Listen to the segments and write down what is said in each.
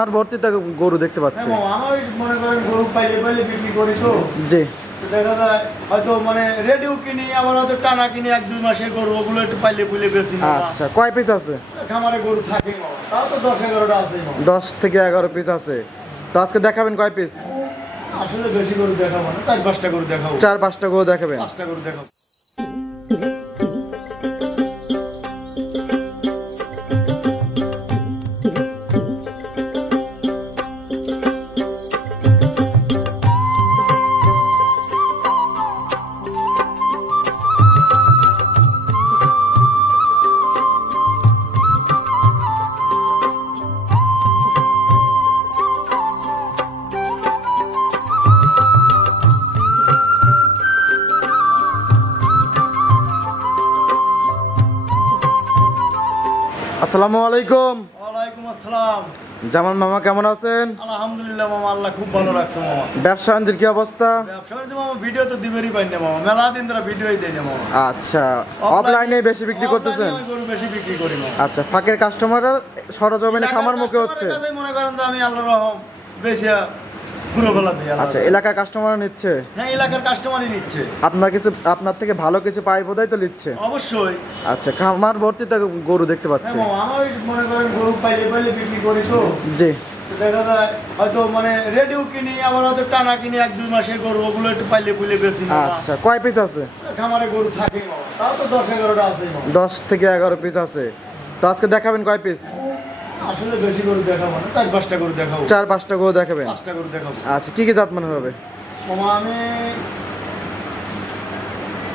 আর ভর্তিতে গরু দেখতে পাচ্ছি। আমার মনে করেন গরু পাইলে পাইলে বিক্রি করি তো। জি, দেখা যায় হয়তো মানে রেডিও কিনি, আবার হয়তো টানা কিনি 1-2 মাসের গরু, ওগুলো একটু পাইলে পুইলে বেশি। আচ্ছা, কয় পিস আছে? খামারে গরু থাকে তাও তো 10-11টা আছে। 10 থেকে 11 পিস আছে। তো আজকে দেখাবেন কয় পিস? আসলে বেশি গরু দেখাবো না, 4-5টা গরু দেখাবো। 4-5টা গরু দেখাবেন? 5টা গরু দেখাবো। আসসালামু আলাইকুম। ওয়ালাইকুম আসসালাম। জামাল মামা কেমন আছেন? আলহামদুলিল্লাহ মামা, আল্লাহ খুব ভালো রাখছে মামা। ব্যবসা বাণিজ্যের কি অবস্থা? ব্যবসা বাণিজ্য মামা ভিডিও তো দিবেরই পাই না মামা, মেলা দিন ধরে ভিডিওই দেয় না মামা। আচ্ছা, অফলাইনে বেশি বিক্রি করতেছেন? অফলাইনে আমি গরু বেশি বিক্রি করি মামা। আচ্ছা, ফাঁকের কাস্টমাররা সরজমিনে খামার মুখে হচ্ছে? কাস্টমারের মনে করেন যে আমি আল্লাহর রহম বেশি পুরো গলা দিই। আচ্ছা, এলাকার কাস্টমার নিচ্ছে? হ্যাঁ, এলাকার কাস্টমারই নিচ্ছে। আপনার থেকে ভালো কিছু পাই বোধহয় তো নিচ্ছে? অবশ্যই। আচ্ছা, খামার ভর্তিতে গরু দেখতে পাচ্ছি। হ্যাঁ মামা, আমার মনে করেন গরু পাইলে পাইলে বিক্রি করি তো। জি, দেখা যায় হয়তো মানে রেডিও কিনি, আবার হয়তো টানা কিনি 1-2 মাসের গরু, ওগুলো একটু পাইলে পুইলে বেশি। আচ্ছা, কয় পিস আছে? খামারে গরু থাকে তাও তো 10-11টা আছে। 10 থেকে 11 পিস আছে। তো আজকে দেখাবেন কয় পিস? আসলে বেশি গরু দেখাবো না, 4-5টা গরু দেখাবো। 4-5টা গরু দেখাবেন? 5টা গরু দেখাবো। আচ্ছা, কি কি জাত মানে হবে? মামা আমি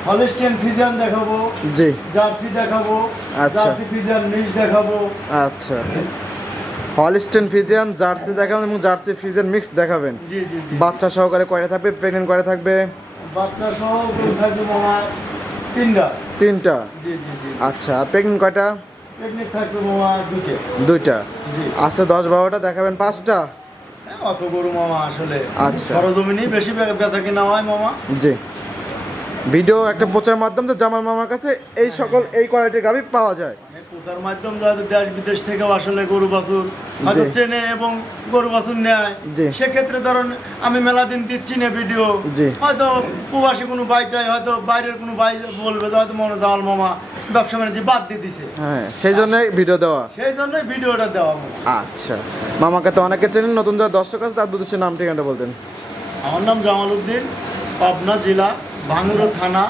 হলিস্টিয়ান ফ্রিজিয়ান দেখাবো, জি, জার্সি দেখাবো, আচ্ছা। জার্সি ফ্রিজিয়ান মিক্স দেখাবো। আচ্ছা, হলিস্টেন ফ্রিজিয়ান জার্সি দেখাবেন এবং জার্সি ফ্রিজিয়ান মিক্স দেখাবেন। জি জি জি। বাচ্চা সহকারে কয়টা থাকবে, প্রেগনেন্ট কয়টা থাকবে? বাচ্চা সহ গরু থাকবে মামা 3টা। 3টা? জি জি জি। আচ্ছা, আর প্রেগনেন্ট কয়টা? প্রেগনেন্ট থাকবে মামা 2টা। 2টা? জি। আচ্ছা, 10-12টা দেখাবেন 5টা? অত গরু মামা আসলে আচ্ছা, সরজমিনেই বেশি বেচা কিনা হয় মামা। জি। ভিডিও একটা প্রচার মাধ্যম তো জামাল মামার কাছে এই সকল এই কোয়ালিটির গাভী পাওয়া যায়। প্রচার মাধ্যম যাদের দেশ বিদেশ থেকেও আসলে গরু বাছুর হয়তো চেনে এবং গরু বাছুর নেয়, জি। সেক্ষেত্রে ধরুন আমি মেলা দিন দিচ্ছি না ভিডিও, জি। হয়তো প্রবাসী কোনো বাইটাই হয়তো বাইরের কোনো বাই বলবে যে হয়তো মনে জামাল মামা ব্যবসা বাণিজ্য বাদ দিয়ে দিছে, হ্যাঁ, সেই জন্যই ভিডিও দেওয়া। সেই জন্যই ভিডিওটা দেওয়া। আচ্ছা, মামাকে তো অনেকে চেনেন, নতুন যারা দর্শক আছে তার উদ্দেশ্যে নাম ঠিকানাটা বলতেন। আমার নাম জামাল উদ্দিন, পাবনা জেলা, ভাঙ্গুড়া থানা,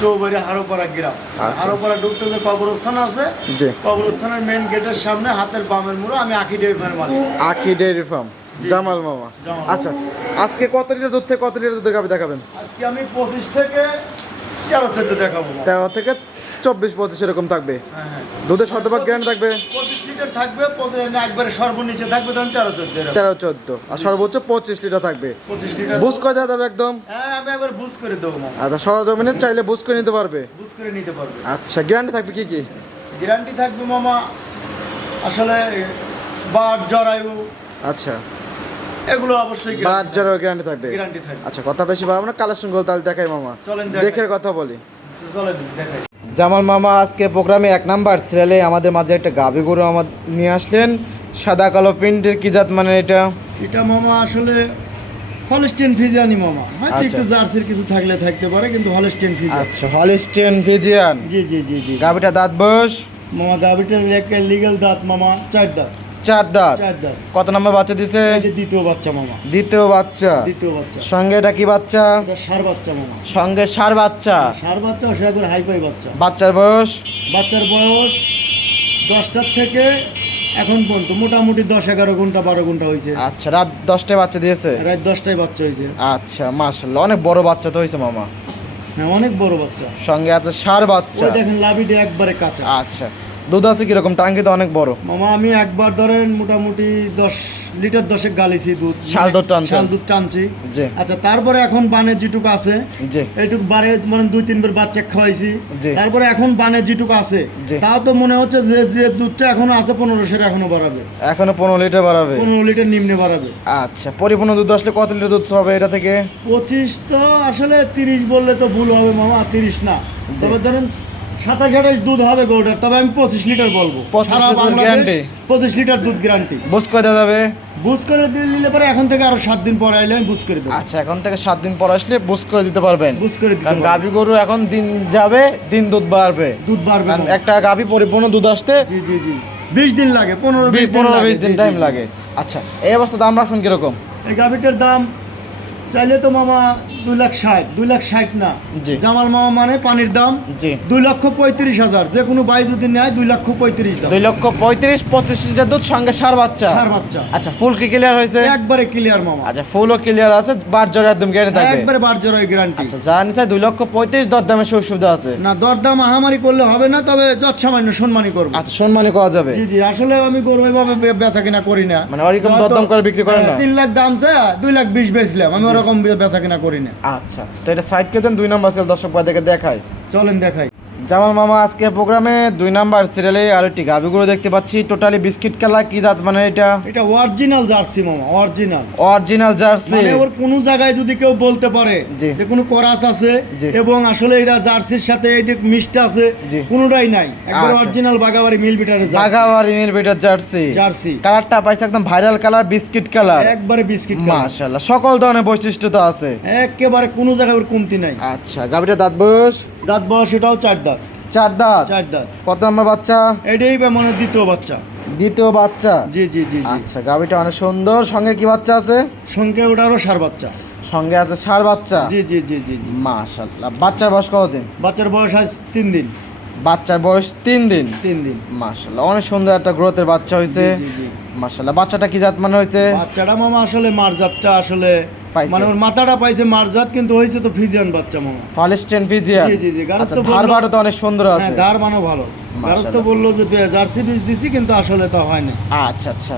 চৌবাড়ি হারোপাড়া গ্রাম। আচ্ছা। হারোপাড়া ঢুকতে যে কবরস্থান আছে, জি, কবরস্থানের মেইন গেটের সামনে হাতের বামের মুড়ো, আমি আখি ডেয়ারি ফার্মের মালিক। আকি ডেয়ারি ফার্ম, জি। জামাল মামা। জামাল। আচ্ছা, আজকে কত লিটার দুধ থেকে কত লিটার দুধের গাভী দেখাবেন? আজকে আমি 25 থেকে 13-14 দেখাবো। 13 থেকে 24-25 এরকম থাকবে। হ্যাঁ হ্যাঁ, দুধের শতভাগ গ্যারান্টি থাকবে? 25 লিটার থাকবে, একবারে সর্বনিচে থাকবে তখন 13-14। 13-14 আর সর্বোচ্চ 25 লিটার থাকবে। 25 লিটার বুঝ করে দেওয়া যাবে একদম? হ্যাঁ, আমি একবার বুঝ করে দেবো মামা। আচ্ছা, সরজমিনে চাইলে বুঝ করে নিতে পারবে? বুঝ করে নিতে পারবে। আচ্ছা, গ্যারান্টি থাকবে কি কি? গ্যারান্টি থাকবে মামা আসলে বাট জরায়ু আচ্ছা, এগুলো অবশ্যই বাদ যাওয়ার গ্যারান্টি থাকবে? গ্যারান্টি থাকবে। আচ্ছা, কথা বেশি বাড়াবো না, কালেকশন গুলো তাহলে দেখাই মামা। চলেন দেখাই। দেখে কথা বলি। চলেন দেখাই। জামাল মামা আজকে প্রোগ্রামে 1 নাম্বার সিরিয়ালে আমাদের মাঝে একটা গাভী গরু নিয়ে আসলেন, সাদা কালো প্রিন্টের। কি জাত মানে এটা? এটা মামা আসলে হলস্টেন ফ্রিজিয়ানি মামা, হয়তো আচ্ছা। একটু জার্সির কিছু থাকলে থাকতে পারে, কিন্তু হলস্টেন ফ্রিজিয়ান। আচ্ছা, হলিস্টেন ফ্রিজিয়ান। জি জি জি জি। গাভীটা দাঁত বয়স? মামা গাভিটার লিগ্যাল দাঁত মামা 4 দাঁত। 4 দাঁত? 4 দাঁত। কত নম্বর বাচ্চা দিছে? এটা দ্বিতীয় বাচ্চা মামা। দ্বিতীয় বাচ্চা? দ্বিতীয় বাচ্চা। সঙ্গে এটা কি বাচ্চা? এটা ষাঁড় বাচ্চা মামা। সঙ্গে ষাঁড় বাচ্চা? ষাঁড় বাচ্চা ও একবার হাইফাই বাচ্চা। বাচ্চার বয়স? বাচ্চার বয়স 10টার থেকে এখন পর্যন্ত মোটামুটি 10-11 ঘন্টা 12 ঘন্টা হয়েছে। আচ্ছা, রাত 10টায় বাচ্চা দিয়েছে? রাত 10টায় বাচ্চা হয়েছে। আচ্ছা, মাশাআল্লাহ, অনেক বড় বাচ্চা তো হয়েছে মামা। হ্যাঁ, অনেক বড় বাচ্চা। সঙ্গে আছে ষাঁড় বাচ্চা? ওই দেখেন লাভিটা একবারে কাঁচা। আচ্ছা, দুধ আছে কিরকম? টাঙ্কি তো অনেক বড় মামা আমি একবার ধরেন মোটামুটি 10 লিটার 10 গালিছি দুধ। শাল দুধ টানছেন? শাল দুধ টানছি। জি, আচ্ছা, তারপরে এখন বানের যেটুকু আছে জি, এইটুকু বারে মানে 2-3 বার বাচ্চা খাওয়াইছি। জি। তারপরে এখন বানের যেটুকু আছে জি। তাও তো মনে হচ্ছে যে যে দুধটা এখনো আছে 15 এখনো বাড়াবে, এখনো 15 লিটার বাড়াবে? 15 লিটার নিম্নে বাড়াবে। আচ্ছা, পরিপূর্ণ দুধ আসলে কত লিটার দুধ হবে এটা থেকে? 25 তো আসলে 30 বললে তো ভুল হবে মামা, 30 না, জি। তবে ধরেন 27-28 দুধ হবে গরুটার, তবে আমি 25 লিটার বলবো। 25 সারা লিটার বাংলাদেশ guarantee? 25 লিটার দুধ গ্যারান্টি। বুঝ করে দেওয়া যাবে? বুঝ করে দিলে পরে এখন থেকে আরো 7 দিন পরে আইলে আমি বুঝ করে দেবো। আচ্ছা, এখন থেকে 7 দিন পর আসলে বুঝ করে দিতে পারবেন। বুঝ করে দিতে কারণ পারবো। গাভী গরু এখন দিন যাবে দিন দুধ বাড়বে। দুধ বাড়বে কারণ মামা। একটা গাভী পরিপূর্ণ দুধ আসতে জি জি জি 20 দিন লাগে, 15-20 দিন 15-20 দিন জি, জি, টাইম জি। লাগে। আচ্ছা, এই অবস্থা দাম রাখছেন কিরকম? এই গাভিটার দাম চাইলে তো মামা 2,60,000 না। জি। জামাল মামা মানে পানির দাম জি। 2,35,000। যে কোনো ভাই যদি নেয় 2,35,000 দাম। 2,35,000 25 লিটার দুধ সঙ্গে সার বাচ্চা। ষাঁড় বাচ্চা আচ্ছা, ফুল কি ক্লিয়ার হয়েছে? একবারে ক্লিয়ার মামা। আচ্ছা, ফুলও ক্লিয়ার আছে, বার জ্বর একদম গ্যারান্টি থাকবে। একবারে বার জোর গ্যারান্টি। আচ্ছা, যা নিচে 2,35,000 দর দামে সুযোগ সুবিধা আছে। না দরদাম আহামারি করলে হবে না, তবে যৎ সামান্য সম্মানই করবো। আচ্ছা, সম্মানই করা যাবে। জি জি আসলে আমি গরু ওইভাবে বেচা কিনা করি না। মানে ওরকম দরদাম করে বিক্রি করেন না? 3 লাখ দাম চাই 2,20,000 বেচলাম, আমি ওরকম বেচা কিনা করি না। আচ্ছা, তো এটা সাইড করে দেন, 2 নাম্বার সিরিয়াল দর্শক ভাইদেরকে দেখায়। চলেন দেখাই। জামাল মামা আজকে প্রোগ্রামে 2 নাম্বার সিরিয়ালে আরেকটি গাভীগুলো দেখতে পাচ্ছি, টোটালি বিস্কিট কালার। কি জাত মানে এটা? এটা অরিজিনাল জার্সি মামা, অরিজিনাল। Original jersey. মানে ওর কোনো জায়গায় যদি কেউ বলতে পারে জি। যে কোনো করাস আছে জি। এবং আসলে এটা জার্সির সাথে এটা মিক্সড আছে, জি। কোনোটাই নাই, একবার আচ্ছা। অরিজিনাল বাগাবাড়ি মিল বিটারের জার্সি। বাগাবাড়ি মিল বিটার জার্সি। জার্সি কালারটা পাইছে একদম ভাইরাল কালার, বিস্কিট কালার। একবারে বিস্কিট কালার। মাশাআল্লাহ, সকল ধরনের বৈশিষ্ট্য তো আছে। একেবারে কোনো জায়গায় ওর কমতি নাই। আচ্ছা, গাভীটা দাঁত বয়স? দাঁত বয়স এটাও 4 দাঁত। 4 দাঁত। 4 দাঁত। কত নম্বর বাচ্চা? এটাই বা মনে হয় দ্বিতীয় বাচ্চা। দ্বিতীয় বাচ্চা। জি জি জি জি আচ্ছা, গাভীটা অনেক সুন্দর। সঙ্গে কি বাচ্চা আছে? সঙ্গে ওটারও ষাঁড় বাচ্চা। সঙ্গে আছে ষাঁড় বাচ্চা। জি জি জি জি জি মাশাআল্লাহ, বাচ্চার বয়স কতদিন? বাচ্চার বয়স আজ 3 দিন। বাচ্চার বয়স 3 দিন। 3 দিন। মাশাআল্লাহ, অনেক সুন্দর একটা গ্রোথের বাচ্চা হয়েছে। জি, জি, জি। মাশাআল্লাহ, বাচ্চাটা কি জাত মানে হয়েছে? বাচ্চাটা মামা আসলে মারজাতটা আসলে পাইছে। মানে ওর মাথাটা পাইছে মারজাত, কিন্তু হয়েছে তো ফিজিয়ান বাচ্চা মামা। ফলিস্টিন ফিজিয়ান। জি, জি, জি, গারস্থ আচ্ছা, বললো- ধারবারও তো অনেক সুন্দর হ্যাঁ আছে। দার মানও ভালো। গারস্থ বললো যে জার্সি বীজ দিছি, কিন্তু আসলে তা হয় না। আচ্ছা আচ্ছা,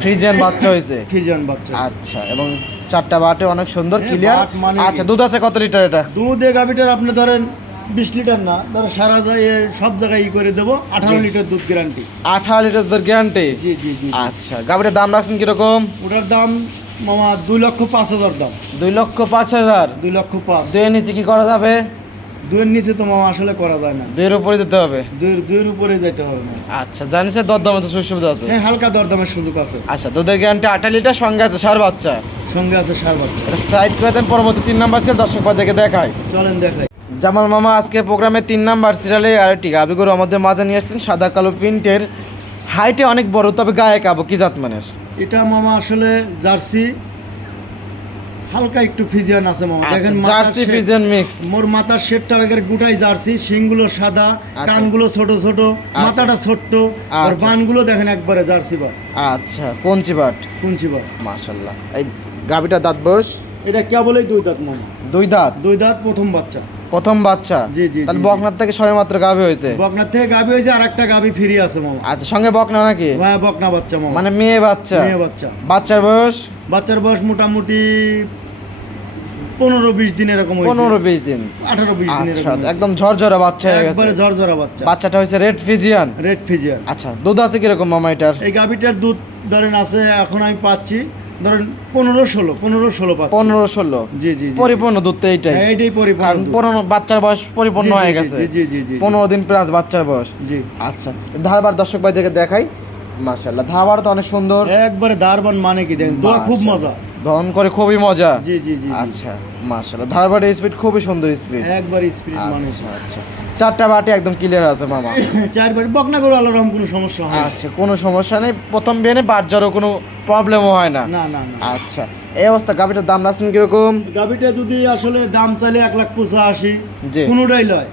ফ্রিজিয়ান বাচ্চা হয়েছে। ফিজিয়ান বাচ্চা। আচ্ছা, এবং 4টা বাটে অনেক সুন্দর হ্যাঁ, ক্লিয়ার। বাট মানে আচ্ছা, কি? দুধ আছে কত লিটার এটা? দুধ এক গাভিটার আপনি ধরেন 20 লিটার না, ধরেন সারা যায় সব জায়গায় করে দেবো 18 লিটার দুধ গ্যারান্টি। 18 লিটার দুধ গ্যারান্টি। জি জি জি আচ্ছা, গাভীটার দাম রাখছেন কিরকম? ওটার দাম মামা 2,05,000 দাম। 2,05,000। 2,05,000। দুইয়ের নিচে কি করা যাবে? দুইয়ের নিচে তো মামা আসলে করা যায় না, দুইয়ের উপরে যেতে হবে। দুইয়ের উপরে যেতে হবে না। আচ্ছা, জানিস দরদামে তো সুযোগ সুবিধা আছে। হ্যাঁ হালকা দরদামের সুযোগ আছে। আচ্ছা, দুধের গ্যারান্টি 18 লিটার, সঙ্গে আছে ষাঁড় বাচ্চা। সঙ্গে আছে ষাঁড় বাচ্চা। এটা সাইড করে দেন, পরবর্তী 3 নাম্বার সিরিয়াল দর্শক ভাইদেরকে দেখায়। চলেন দেখাই। জামাল মামা আজকে প্রোগ্রামে 3 নাম্বার সিরিয়ালে আরেকটি গাভী গরু আমাদের মাঝে নিয়ে আসলেন, সাদা কালো প্রিন্টের, হাইটে অনেক বড়, তবে গায়ে কাবো। কি জাত মানের? এটা মামা আসলে জার্সি, হালকা একটু ফিজিয়ান আছে মামা। দেখেন আচ্ছা, মাথার জার্সি শেপ- ফিজিয়ান মিক্স। মোর মাথার শেপটা একের গুটাই জার্সি, শিংগুলো সাদা, কানগুলো ছোট ছোট, মাথাটা ছোট্ট, আর আচ্ছা। বানগুলো দেখেন একবারে জার্সি বা আচ্ছা, পঞ্চি বাট। কুঞ্চি বা। মাশাআল্লাহ, এই গাভীটার দাঁত বয়স? এটা কেবলই 2 দাঁত মামা। 2 দাঁত। 2 দাঁত, প্রথম বাচ্চা। প্রথম বাচ্চা। জি, জি, তাহলে জি, বকনার থেকে সবেমাত্র গাভী হয়েছে। বকনার থেকে গাভী হয়েছে, আর একটা গাভী ফিরি আছে মামা। আচ্ছা, সঙ্গে বকনা নাকি? হ্যাঁ বকনা বাচ্চা মামা। মানে মেয়ে বাচ্চা। মেয়ে বাচ্চা। বাচ্চার বয়স? বাচ্চার বয়স মোটামুটি 15-20 দিন এরকম হয়েছে। 15-20 দিন। 18-20 দিন আচ্ছা, এরকম হয়েছে। একদম ঝরঝরা বাচ্চা হয়ে একবারে গেছে। ঝরঝরা বাচ্চা। বাচ্চাটা হয়েছে রেড ফিজিয়ান। Red Friesian. আচ্ছা, দুধ আছে কিরকম মামা এটার? এই গাভীটার দুধ ধরেন আছে, এখন আমি পাচ্ছি ধরেন 15-16 পাচ্ছি। 15-16। জি জি জি। পরিপূর্ণ দুধ তো এইটাই। হ্যাঁ, এটাই পরিপূর্ণ কারণ দুধ। 15 বাচ্চার বয়স পরিপূর্ণ জি, জি, হয়ে জি, গেছে। জি, জি, জি, জি। 15 দিন প্লাস বাচ্চার বয়স। জি আচ্ছা, ধারবার দর্শক ভাইদেরকে দেখাই। মাশাআল্লাহ, ধারবার তো অনেক সুন্দর। একবারে দারবান মানে কি দেখেন, দোয়া খুব মজা। ধন করে খুবই মজা। জি জি জি জি। আচ্ছা, মাশাআল্লাহ, ধারবারের স্পিড খুবই সুন্দর স্পিড। একবার স্পিরিট মানে আচ্ছা আচ্ছা, 4টা বাটি একদম ক্লিয়ার আছে মামা। 4 বাটি বকনা গরু আলারকম কোনো সমস্যা হয় না। আচ্ছা, কোনো সমস্যা নেই, প্রথম বিয়ে বাচ্চারও কোনো প্রবলেমও হয় না। না না না। আচ্ছা, এই অবস্থা গাভীটার দাম রাখছেন কিরকম? গাভীটা যদি আসলে দাম চাইলে 1,85,000, জি। কোনোটাই লয়।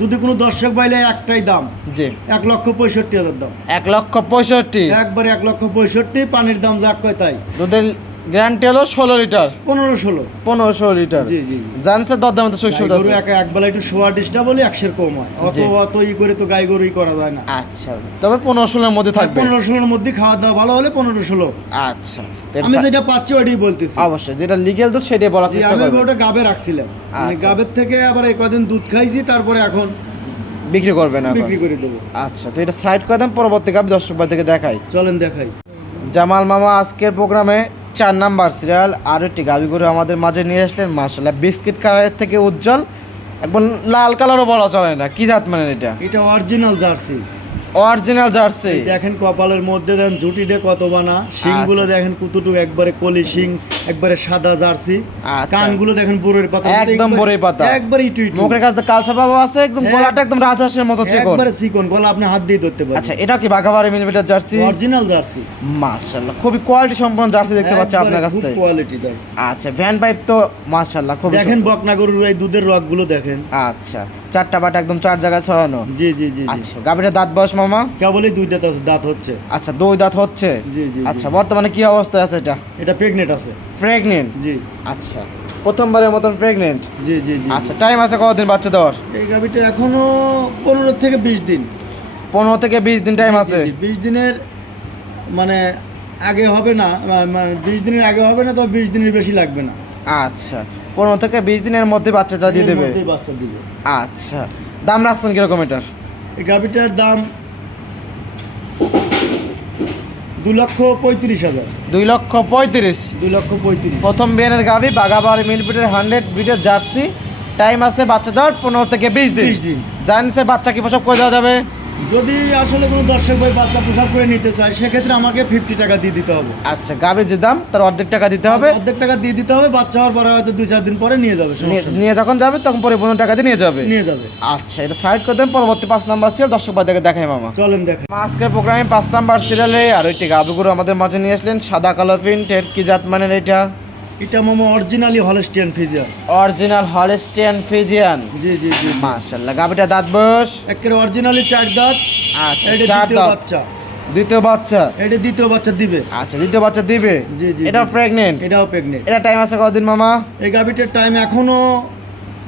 যদি কোনো দর্শক বাইলে একটাই দাম, জি। 1,65,000 দাম। 1,65,000। একবারে 1,65,000, পানির দাম যা কয় তাই। দুধের গ্যারান্টি হলো 16 লিটার। 15-16। 1500 লিটার। জি জি। জানছে দরদামে তো শস্য গাই গরু একবেলা একটু শোয়া ডিস্টার্ব বলে 100 কম হয়, অত ই করে তো গাই গরুই করা যায় না। আচ্ছা, তবে 1500 মধ্যে থাকবে। 15-16 মধ্যে খাওয়া দাওয়া ভালো হলে 15-16। আচ্ছা, আমি যেটা পাচ্ছি ওইটাই বলতেছি। অবশ্যই যেটা লিগ্যাল দুধ সেটাই বলার জি, চেষ্টা আমি করব। গরুটা গাবে রাখছিলাম, মানে আচ্ছা। গাবের থেকে আবার এই কদিন দুধ খাইছি, তারপরে এখন বিক্রি করবেন এখন? বিক্রি করে দেবো। আচ্ছা, তো এটা সাইড করে দেন, পরবর্তী গাভী দর্শক ভাই থেকে দেখাই। চলেন দেখাই। জামাল মামা আজকের প্রোগ্রামে 4 নাম্বার সিরিয়াল আর একটি গাভী গরু আমাদের মাঝে নিয়ে আসলেন। মাশাআল্লাহ, বিস্কিট কালারের থেকে উজ্জ্বল, একবার লাল কালারও বলা চলে না, কি জাত মানে এটা? এটা অরিজিনাল জার্সি। Original jersey. দেখেন কপালের মধ্যে দেন ঝুটিটা কত বানা, শিংগুলো দেখেন কুতুটুক একবারে কলি শিং, একবারে সাদা জার্সি। আচ্ছা। কানগুলো দেখেন বড়ের পাতা, একদম বড়ের পাতা, একবারে ইটু ইটু। মুখের কাছে কালচা পাবো আছে, একদম গলাটা একদম রাজহাঁসের মতো চিকন, একবারে চিকন গলা, আপনি হাত দিয়ে ধরতে পারবেন। আচ্ছা, এটা কি বাঘাবাড়ি মিলবিটার জার্সি? Original jersey. মাশাআল্লাহ, খুবই কোয়ালিটি সম্পন্ন জার্সি দেখতে পাচ্ছি আপনার কাছ থেকে। Quality jersey. আচ্ছা, ভ্যান পাইপ তো মাশাআল্লাহ খুব দেখেন বকনা গরুর এই দুধের রগগুলো দেখেন। আচ্ছা, চারটা বাট একদম চার জায়গায় ছড়ানো। জি জি জি। আচ্ছা, গাভীর দাঁত বয়স মামা? কেবলই দুইটা দাঁত হচ্ছে। আচ্ছা, দুই দাঁত হচ্ছে। জি জি। আচ্ছা, বর্তমানে কি অবস্থায় আছে এটা? এটা প্রেগনেন্ট আছে। প্রেগনেন্ট? জি। আচ্ছা, প্রথমবারের মতন প্রেগনেন্ট? জি জি জি। আচ্ছা, টাইম আছে কতদিন বাচ্চা দেওয়ার? এই গাভীটা এখনো 15 থেকে 20 দিন। 15 থেকে 20 দিন টাইম আছে। 20 দিনের মানে আগে হবে না, মানে 20 দিনের আগে হবে না, তবে 20 দিনের বেশি লাগবে না। আচ্ছা, 15 থেকে 20 দিনের মধ্যে বাচ্চাটা দিয়ে দেবে। মধ্যেই বাচ্চা দিবে। আচ্ছা, দাম রাখছেন কিরকম এটার? এই গাভীটার দাম 2,35,000। 2,35,000। 2,35,000। প্রথম বিয়ানের গাভী, বাঘাবাড়ি মিলপিটের 100 বিটের জার্সি, টাইম আছে বাচ্চা দেওয়ার 15 থেকে 20 দিন। 20 দিন। জানেন বাচ্চা কি প্রসব করে দেওয়া যাবে? যদি আসলে কোনো দর্শক ভাই বাচ্চা পোশাক করে নিতে চায়, সেক্ষেত্রে আমাকে 50 টাকা দিয়ে দিতে হবে। আচ্ছা, গাভীর যে দাম তার অর্ধেক টাকা দিতে হবে। অর্ধেক টাকা দিয়ে দিতে হবে, বাচ্চা হওয়ার পরে হয়তো 2-4 দিন পরে নিয়ে যাবে, সমস্যা নেই। নিয়ে যখন যাবে তখন পরিপূর্ণ টাকা দিয়ে নিয়ে যাবে। নিয়ে যাবে। আচ্ছা, এটা সাইড করে দেন। পরবর্তী 5 নাম্বার সিরিয়াল দর্শক ভাইদেরকে দেখাই মামা। চলেন দেখেন। আজকের প্রোগ্রামে 5 নাম্বার সিরিয়ালে আর একটি গাভীগুলো আমাদের মাঝে নিয়ে আসলেন, সাদা কালো প্রিন্টের, কি জাত মানের এটা? এটা মামা originally Holstein Friesian. Original Holstein Friesian. জি জি জি। মাশাআল্লাহ, গাভীটা দাঁত বয়স? একেবারে অরিজিনালি 4 দাঁত। আচ্ছা, এটা 4 দ্বিতীয় দাঁত। বাচ্চা। দ্বিতীয় বাচ্চা? এটা দ্বিতীয় বাচ্চা দিবে। আচ্ছা, দ্বিতীয় বাচ্চা দিবে। জি জি। এটা প্রেগন্যান্ট? এটাও প্রেগনেন্ট। এটা টাইম আছে কতদিন মামা? এই গাভীটার টাইম এখনো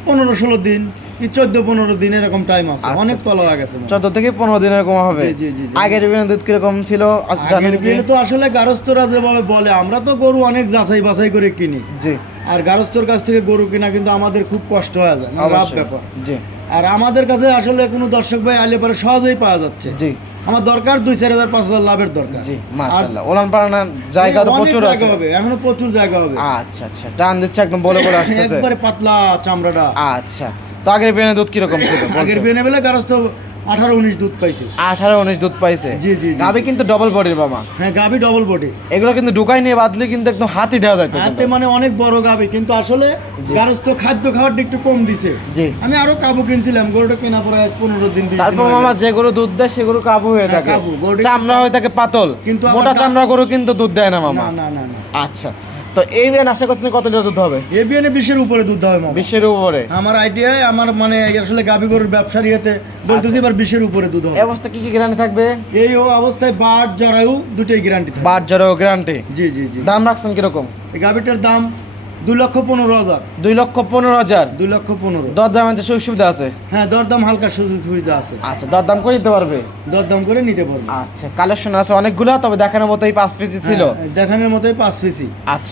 15-16 দিন কি 14-15 দিন এরকম টাইম আছে। আচ্ছা। অনেক তলা গেছে। 14 থেকে 15 দিন এরকম হবে। জি জি জি। আগের বিভিন্ন দুধ কিরকম ছিল জানেন আগের কি? বিয়ে তো আসলে গারস্থরা যেভাবে বলে, আমরা তো গরু অনেক যাচাই বাছাই করে কিনি। জি। আর গারস্থর কাছ থেকে গরু কিনা কিন্তু আমাদের খুব কষ্ট হয়ে যায়, রাত অবশ্যই। ব্যাপার। জি আর আমাদের কাছে আসলে কোনো দর্শক ভাই আইলে পরে সহজেই পাওয়া যাচ্ছে। জি। আমার দরকার 2-4,000-5,000 লাভের দরকার। জি, মাশাআল্লাহ, ওলান পালানোর জায়গা তো অনেক প্রচুর জায়গা আছে। হবে, এখনো প্রচুর জায়গা হবে। আচ্ছা আচ্ছা, টান দিচ্ছে একদম বলে বলে আসতেছে। একবারে পাতলা চামড়াটা। আচ্ছা, তো আগের বিয়ানের দুধ কিরকম ছিল? আগের বিয়ে বেলা গারস্থ 18-19 দুধ পাইছে। 18-19 দুধ পাইছে। জি জি জি। গাভী কিন্তু ডবল বডির মামা। হ্যাঁ, গাভী ডবল বডি। এগুলো কিন্তু ঢুকাই নিয়ে বাদলে কিন্তু একদম হাতি দেওয়া যায়। হাতে মানে অনেক বড় গাভী, কিন্তু আসলে গারস্থ খাদ্য খাওয়ারটা একটু কম দিছে। জি। আমি আরো কাবু কিনছিলাম, গরুটা কেনা পরে আজ 15 দিন 20 দিন তারপর হয়ে মামা গেছে। যে গরু দুধ দেয় সে গরু কাবু হয়ে হ্যাঁ, থাকে, কাবু, গরুটা- চামড়া হয়ে থাকে পাতল, কিন্তু আবার মোটা চামড়া গরু কিন্তু দুধ দেয় না মামা। না না না না। আচ্ছা, তো এই বিয়ান আশা করছেন কত লিটার দুধ হবে? এ বিয়ানে 20-এর উপরে দুধ হবে মামা। 20-এর উপরে? আমার আইডিয়ায়, আমার মানে আসলে গাভী গরুর ব্যবসার ইয়েতে বলতেছি এবার 20-এর উপরে দুধ হবে। এই অবস্থা কি কি গ্যারান্টি থাকবে? এই অবস্থায় বাট জরায়ু দুটোই গ্যারান্টি থাকে। বাট জরাও গ্যারান্টি? জি জি জি। দাম রাখছেন কিরকম? এই গাভীটার দাম 2,15,000। 2,15,000? 2,15,000। দরদাম আছে, সুযোগ সুবিধা আছে? হ্যাঁ, দরদাম হালকা সুযোগ সুবিধা আছে। আচ্ছা, দরদাম করে দিতে পারবে? দরদাম করে নিতে পারবো। আচ্ছা, কালেকশন আছে অনেকগুলো, তবে দেখানোর মতো এই 5 পিসই ছিল। হ্যাঁ, দেখানোর মতোই 5 পিসি। আচ্ছা।